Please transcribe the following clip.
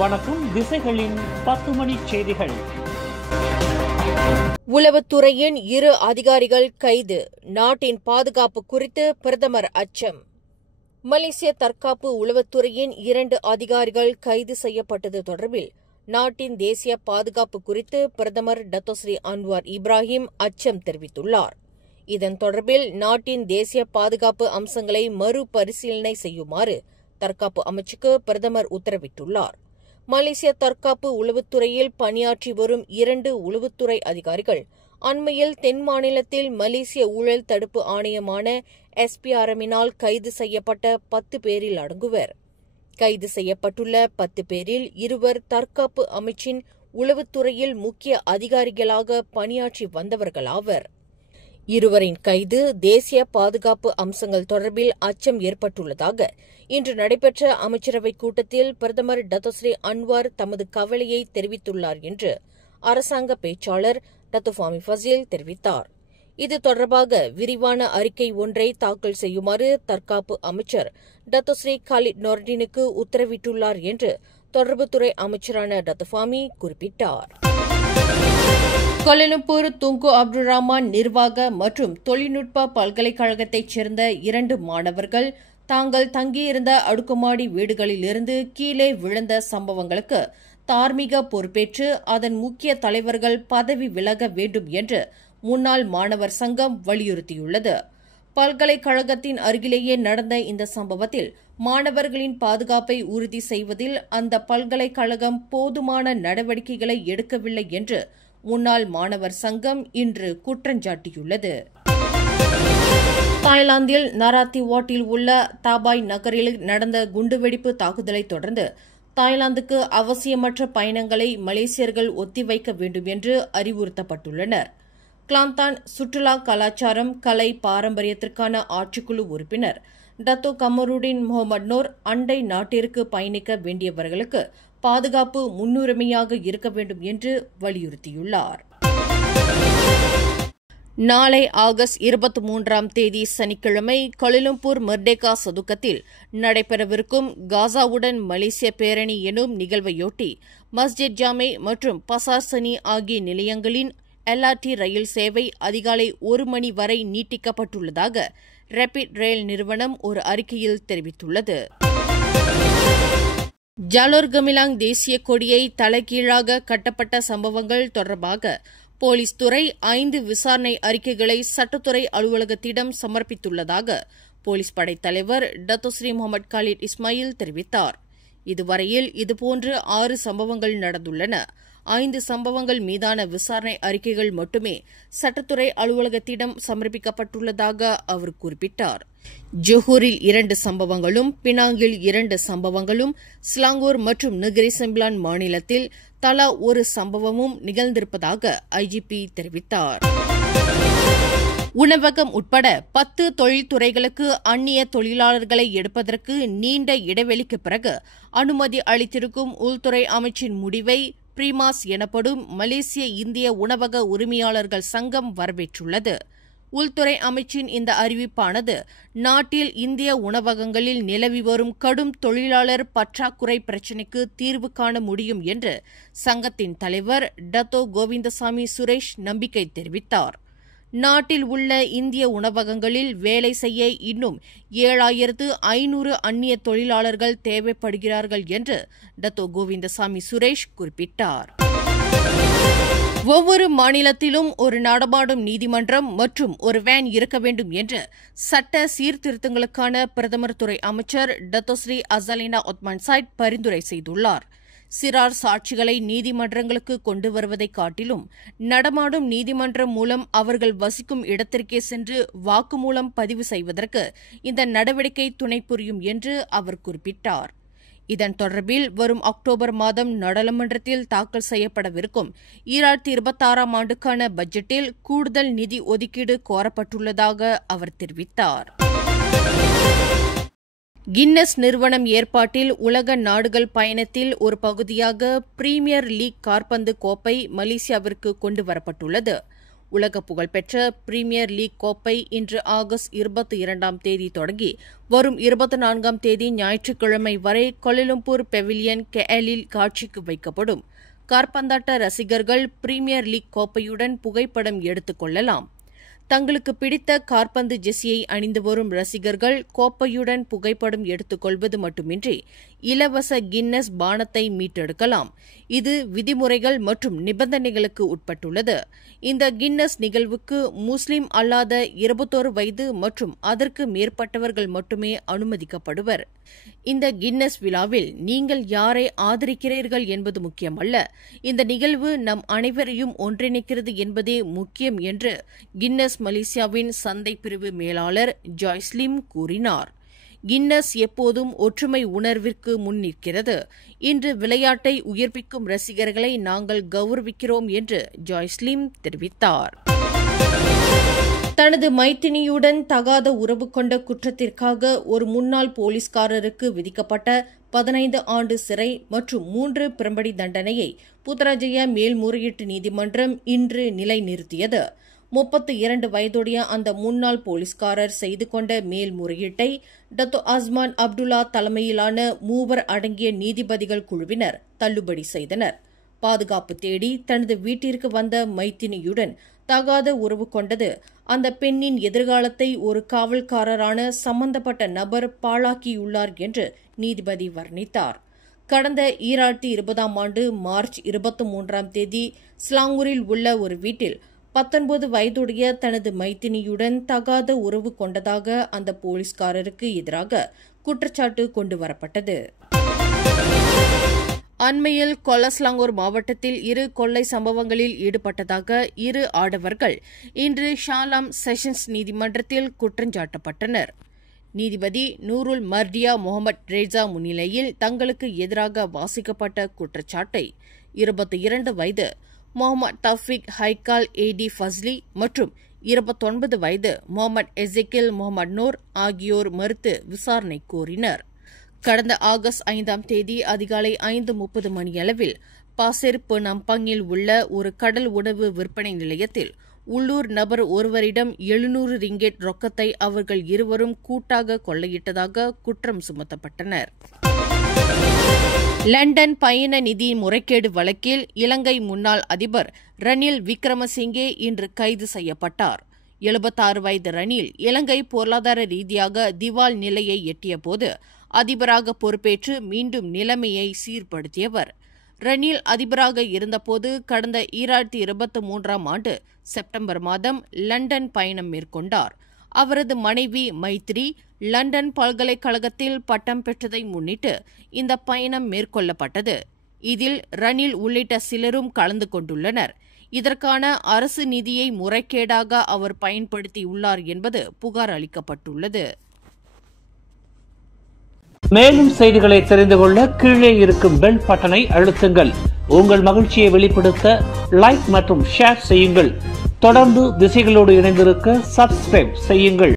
வணக்கம். திசைகளின் 10 மணி செய்திகள். உளவுத்துறையின் 2 அதிகாரிகள் கைது. நாட்டின் பாதுகாப்பு குறித்து பிரதமர் அச்சம். மலேசிய தற்காப்பு உளவுத்துறையின் 2 அதிகாரிகள் கைது செய்யப்பட்டது தொடர்பில் நாட்டின் தேசிய பாதுகாப்பு குறித்து பிரதமர் டத்தோஸ்ரீ அன்வார் இப்ராஹிம் அச்சம் தெரிவித்துள்ளார். இதன் தொடர்பில் நாட்டின் தேசிய பாதுகாப்பு அம்சங்களை மறுபரிசீலனை செய்யுமாறு தற்காப்பு அமைச்சுக்கு பிரதமர் உத்தரவிட்டுள்ளார். மலேசிய தற்காப்பு உளவுத்துறையில் பணியாற்றி வரும் 2 உளவுத்துறை அதிகாரிகள் அண்மையில் தென் மாநிலத்தில் மலேசிய ஊழல் தடுப்பு ஆணையமான SPRM-இனால் கைது செய்யப்பட்ட 10 பேரில் அடங்குவர். கைது செய்யப்பட்டுள்ள 10 பேரில் 2 தற்காப்பு அமைச்சின் உளவுத்துறையில் முக்கிய அதிகாரிகளாக பணியாற்றி வந்தவர்களாவர். இருவரின் கைது தேசிய பாதுகாப்பு அம்சங்கள் தொடர்பில் அச்சம் ஏற்பட்டுள்ளதாக இன்று நடைபெற்ற அமைச்சரவைக் கூட்டத்தில் பிரதமர் டத்தோஸ்ரீ அன்வார் தமது கவலையை தெரிவித்துள்ளார் என்று அரசாங்க பேச்சாளர் டத்தோ ஃபாமி ஃபசீல் தெரிவித்தார். இது தொடர்பாக விரிவான அறிக்கை ஒன்றை தாக்கல் செய்யுமாறு தற்காப்பு அமைச்சர் டத்தோஸ்ரீ காலிட் நொர்டினுக்கு உத்தரவிட்டுள்ளார் என்று தொடர்புத்துறை அமைச்சரான டத்தோ ஃபாமி குறிப்பிட்டார். கோலாலம்பூர் துங்கு அப்துல் ரஹ்மான் நிர்வாக மற்றும் தொழில்நுட்ப பல்கலைக்கழகத்தைச் சேர்ந்த 2 மாணவர்கள் தாங்கள் தங்கியிருந்த அடுக்குமாடி வீடுகளிலிருந்து கீழே விழுந்த சம்பவங்களுக்கு தார்மீக பொறுப்பேற்று அதன் முக்கிய தலைவர்கள் பதவி விலக வேண்டும் என்று முன்னாள் மாணவர் சங்கம் வலியுறுத்தியுள்ளது. பல்கலைக்கழகத்தின் அருகிலேயே நடந்த இந்த சம்பவத்தில் மாணவர்களின் பாதுகாப்பை உறுதி செய்வதில் அந்த பல்கலைக்கழகம் போதுமான நடவடிக்கைகளை எடுக்கவில்லை என்று முன்னாள் மாணவர் சங்கம் இன்று குற்றஞ்சாட்டியுள்ளது. தாய்லாந்தில் நராத்திவாட்டில் உள்ள தாபாய் நகரில் நடந்த குண்டுவெடிப்பு தாக்குதலை தொடர்ந்து தாய்லாந்துக்கு அவசியமற்ற பயணங்களை மலேசியர்கள் ஒத்திவைக்க வேண்டும் என்று அறிவுறுத்தப்பட்டுள்ளனர். கிளாந்தான் சுற்றுலா கலாச்சாரம் கலை பாரம்பரியத்திற்கான ஆட்சிக்குழு உறுப்பினர் டத்தோ கமருடின் முகமது நூர் அண்டை நாட்டிற்கு பயணிக்க வேண்டியவர்களுக்கு பாதுகாப்பு முன்னுரிமையாக இருக்க வேண்டும் என்று வலியுறுத்தியுள்ளார். நாளை ஆகஸ்ட் 23ஆம் தேதி சனிக்கிழமை கோலாலம்பூர் மெர்டேகா சதுக்கத்தில் நடைபெறவிருக்கும் காசாவுடன் மலேசிய பேரணி எனும் நிகழ்வையொட்டி மஸ்ஜித் ஜாமே மற்றும் பசார் சனி ஆகிய நிலையங்களின் LRT ரயில் சேவை அதிகாலை 1 மணி வரை நீட்டிக்கப்பட்டுள்ளதாக ரேபிட் ரயில் நிறுவனம் ஒரு அறிக்கையில் தெரிவித்துள்ளது. ஜாலோர் கமிலாங் தேசிய கொடியை தலைகீழாக கட்டப்பட்ட சம்பவங்கள் தொடர்பாக போலீஸ் துறை 5 விசாரணை அறிக்கைகளை சட்டத்துறை அலுவலகத்திடம் சமர்ப்பித்துள்ளதாக போலீஸ் படைத் தலைவர் டத்தோஸ்ரீ முகமது காலிட் இஸ்மாயில் தெரிவித்தார். இதுவரையில் இதுபோன்று 6 சம்பவங்கள் நடந்துள்ளன. 5 சம்பவங்கள் மீதான விசாரணை அறிக்கைகள் மட்டுமே சட்டத்துறை அலுவலகத்திடம் சமர்ப்பிக்கப்பட்டுள்ளதாக அவர் குறிப்பிட்டார். ஜொஹூரில் 2 சம்பவங்களும் பினாங்கில் 2 சம்பவங்களும் ஸ்லாங்கூர் மற்றும் நெகிரி செம்பிலான் மாநிலத்தில் தலா 1 சம்பவமும் நிகழ்ந்திருப்பதாக IGP தெரிவித்தார். உணவகம் உட்பட 10 தொழில்துறைகளுக்கு அந்நிய தொழிலாளர்களை எடுப்பதற்கு நீண்ட இடைவெளிக்கு பிறகு அனுமதி அளித்திருக்கும் உள்துறை அமைச்சின் முடிவை பிரிமாஸ் எனப்படும் மலேசிய இந்திய உணவக உரிமையாளர்கள் சங்கம் வரவேற்றுள்ளது. உள்துறை அமைச்சின் இந்த அறிவிப்பானது நாட்டில் இந்திய உணவகங்களில் நிலவி வரும் கடும் தொழிலாளர் பற்றாக்குறை பிரச்சினைக்கு தீர்வு காண முடியும் என்று சங்கத்தின் தலைவர் டத்தோ கோவிந்தசாமி சுரேஷ் நம்பிக்கை தெரிவித்தார். நாட்டில் உள்ள இந்திய உணவகங்களில் வேலை செய்ய இன்னும் 7500 அந்நிய தொழிலாளர்கள் தேவைப்படுகிறார்கள் என்று டத்தோ கோவிந்தசாமி சுரேஷ் குறிப்பிட்டார். ஒவ்வொரு மாநிலத்திலும் ஒரு நடமாடும் நீதிமன்றம் மற்றும் ஒரு வேன் இருக்க வேண்டும் என்று சட்ட சீர்திருத்தங்களுக்கான பிரதமர் துறை அமைச்சர் டத்தோஸ்ரீ அசலினா ஒத்மான் சாய்ட் பரிந்துரை செய்துள்ளார். சிறார் சாட்சிகளை நீதிமன்றங்களுக்கு கொண்டு வருவதைக் காட்டிலும் நடமாடும் நீதிமன்றம் மூலம் அவர்கள் வசிக்கும் இடத்திற்கே சென்று வாக்குமூலம் பதிவு செய்வதற்கு இந்த நடவடிக்கை துணை புரியும் என்று அவர் குறிப்பிட்டார். இதன் தொடர்பில் வரும் அக்டோபர் மாதம் நாடாளுமன்றத்தில் தாக்கல் செய்யப்படவிருக்கும் 2026ஆம் ஆண்டுக்கான பட்ஜெட்டில் கூடுதல் நிதி ஒதுக்கீடு கோரப்பட்டுள்ளதாக அவர் தெரிவித்தார். கின்னஸ் நிறுவனம் ஏற்பாட்டில் உலக நாடுகள் பயணத்தில் ஒரு பகுதியாக பிரீமியர் லீக் காற்பந்து கோப்பை மலேசியாவிற்கு கொண்டுவரப்பட்டுள்ளது. உலக புகழ்பெற்ற பிரீமியர் லீக் கோப்பை இன்று ஆகஸ்ட் 22ஆம் தேதி தொடங்கி வரும் 24ஆம் தேதி ஞாயிற்றுக்கிழமை வரை கோலாலம்பூர் பெவிலியன் KLஇல் காட்சிக்கு வைக்கப்படும். காற்பந்தாட்ட ரசிகர்கள் பிரீமியர் லீக் கோப்பையுடன் புகைப்படம் எடுத்துக் கொள்ளலாம். தங்களுக்கு பிடித்த காற்பந்து ஜெர்சியை அணிந்து வரும் ரசிகர்கள் கோப்பையுடன் புகைப்படம் எடுத்துக் கொள்வது மட்டுமின்றி இலவச கின்னஸ் பானத்தை மீட்டெடுக்கலாம். இது விதிமுறைகள் மற்றும் நிபந்தனைகளுக்கு உட்பட்டுள்ளது. இந்த கின்னஸ் நிகழ்வுக்கு முஸ்லிம் அல்லாத 21 வயது மற்றும் அதற்கு மேற்பட்டவர்கள் மட்டுமே அனுமதிக்கப்படுவர். இந்த கின்னஸ் விழாவில் நீங்கள் யாரை ஆதரிக்கிறீர்கள் என்பது முக்கியமல்ல, இந்த நிகழ்வு நம் அனைவரையும் ஒன்றிணைக்கிறது என்பதே முக்கியம் என்று கின்னஸ் மலேசியாவின் சந்தை பிரிவு மேலாளர் ஜாய்ஸ்லிம் கூறினார். கின்னஸ் எப்போதும் ஒற்றுமை உணர்விற்கு முன் நிற்கிறது. இன்று விளையாட்டை உயிர்ப்பிக்கும் ரசிகர்களை நாங்கள் கௌரவிக்கிறோம் என்று ஜாய்ஸ்லிம் தெரிவித்தார். தனது மைத்தினியுடன் தகாத உறவு கொண்ட குற்றத்திற்காக ஒரு முன்னாள் போலீஸ்காரருக்கு விதிக்கப்பட்ட 15 ஆண்டு சிறை மற்றும் 3 பிரம்படி தண்டனையை புத்ராஜயா மேல்முறையீட்டு நீதிமன்றம் இன்று நிலைநிறுத்தியது. 32 வயதுடைய அந்த முன்னாள் போலீஸ்காரர் செய்து கொண்ட மேல்முறையீட்டை டத்தோ அஸ்மான் அப்துல்லா தலைமையிலான 3 அடங்கிய நீதிபதிகள் குழுவினர் தள்ளுபடி செய்தனர். பாதுகாப்பு தேடி தனது வீட்டிற்கு வந்த மைத்தினியுடன் தகாத உறவு கொண்டது அந்த பெண்ணின் எதிர்காலத்தை ஒரு காவல்காரரான சம்பந்தப்பட்ட நபர் பாழாக்கியுள்ளார் என்று நீதிபதி வர்ணித்தார். கடந்த 2020ஆம் ஆண்டு மார்ச் 23ஆம் தேதி ஸ்லாங்கூரில் உள்ள ஒரு வீட்டில் 19 வயதுடைய தனது மைத்தினியுடன் தகாத உறவு கொண்டதாக அந்த போலீஸ்காரருக்கு எதிராக குற்றச்சாட்டு கொண்டுவரப்பட்டது. அண்மையில் கொலஸ்லாங்கூர் மாவட்டத்தில் 2 கொள்ளை சம்பவங்களில் ஈடுபட்டதாக 2 ஆடவர்கள் இன்று ஷாலாம் செஷன்ஸ் நீதிமன்றத்தில் குற்றஞ்சாட்டப்பட்டனர். நீதிபதி நூருல் மர்டியா முகமது ரேசா முன்னிலையில் தங்களுக்கு எதிராக வாசிக்கப்பட்ட குற்றச்சாட்டை 22 வயது முகமது தஃபிக் ஹைகால் ஏடி ஃபஸ்லி மற்றும் 29 வயது முகமது எசேக்கில் முகமது நூர் ஆகியோர் மறுத்து விசாரணை கோரினர். கடந்த ஆகஸ்ட் 5ஆம் தேதி அதிகாலை 5:30 மணியளவில் பாசெர் பெனாம்பங்கில் உள்ள ஒரு கடல் உணவு விற்பனை நிலையத்தில் உள்ளூர் நபர் ஒருவரிடம் 700 ரிங்கெட் ரொக்கத்தை அவர்கள் இருவரும் கூட்டாக கொள்ளையிட்டதாக குற்றம் சுமத்தப்பட்டனர். லண்டன் பயண நிதி முறைகேடு வழக்கில் இலங்கை முன்னாள் அதிபர் ரணில் விக்ரமசிங்கே இன்று கைது செய்யப்பட்டார். 76 வயது ரணில் இலங்கை பொருளாதார ரீதியாக திவால் நிலையை எட்டியபோது அதிபராக பொறுப்பேற்று மீண்டும் நிலைமையை சீர்படுத்தியவர். ரணில் அதிபராக இருந்தபோது கடந்த 2023ஆம் ஆண்டு செப்டம்பர் மாதம் லண்டன் பயணம் மேற்கொண்டார். அவரது மனைவி மைத்ரி லண்டன் பல்கலைக்கழகத்தில் பட்டம் பெற்றதை முன்னிட்டு இந்த பயணம் மேற்கொள்ளப்பட்டது. இதில் ரணில் உள்ளிட்ட சிலரும் கலந்து கொண்டுள்ளனர். இதற்கான அரசு நிதியை முறைகேடாக அவர் பயன்படுத்தியுள்ளார் என்பது புகார் அளிக்கப்பட்டுள்ளது. மேலும் செய்திகளை தெரிந்து கொள்ள கீழே இருக்கும் பெல் பட்டனை அழுத்துங்கள். உங்கள் மகிழ்ச்சியை வெளிப்படுத்த லைக் மற்றும் ஷேர் செய்யுங்கள். தொடர்ந்து திசைகளோடு இணைந்திருக்க சப்ஸ்கிரைப் செய்யுங்கள்.